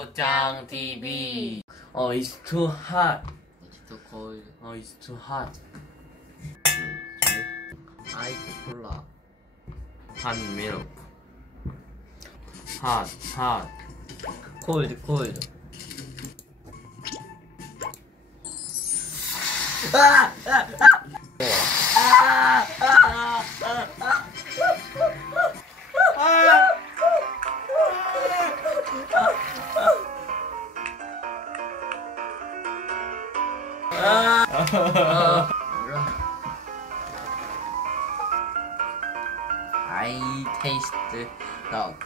굿짱TV. It's too hot. It's too cold. It's too hot. Ice cola. Hot milk. Hot. Cold. I taste the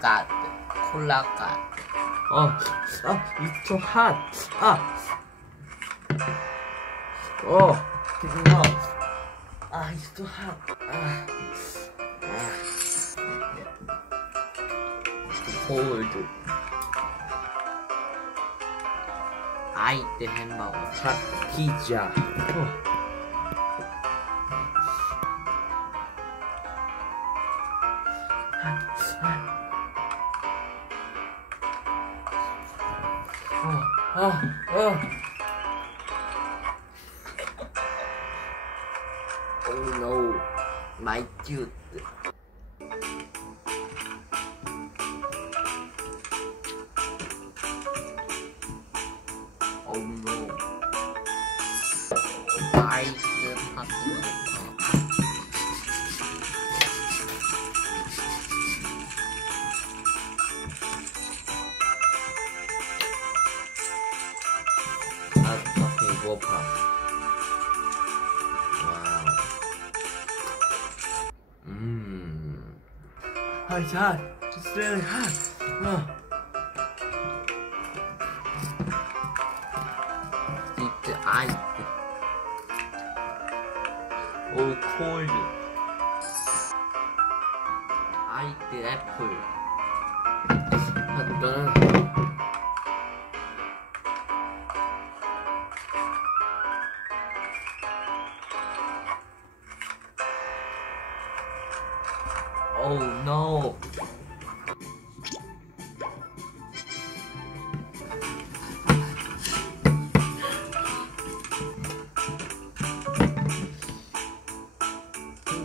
gut, cola gut. It's too hot. It's too hot. Cold. I eat the hamburger. Hot pizza. Oh no, my tooth. Oh no. 얼음팝핑보카. It's hot. It's really hot. It's ice. Oh, cold. I eat the apple. Oh no.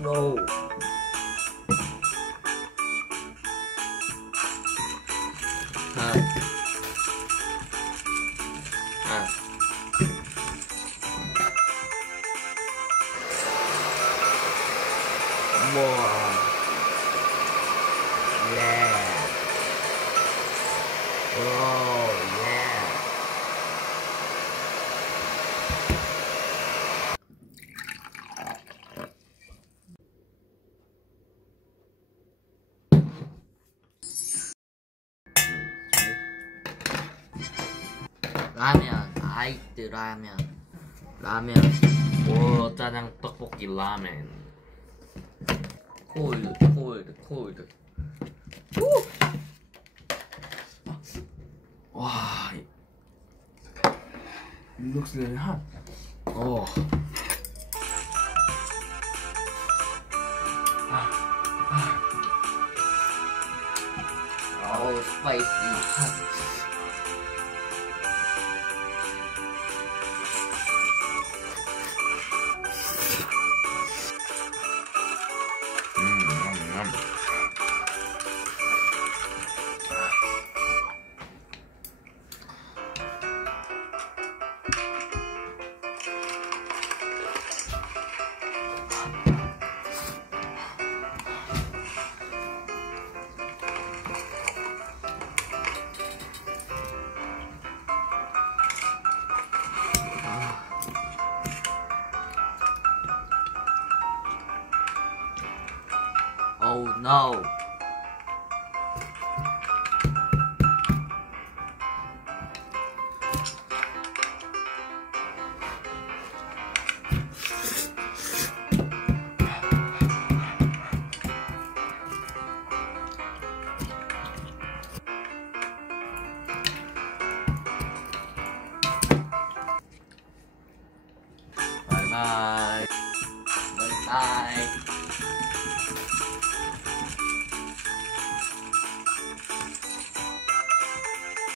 No. 라면. I eat the 라면. 보로로짜장떢볶기 라멘. Cold. Wow, it looks really hot. Oh, spicy. Oh no.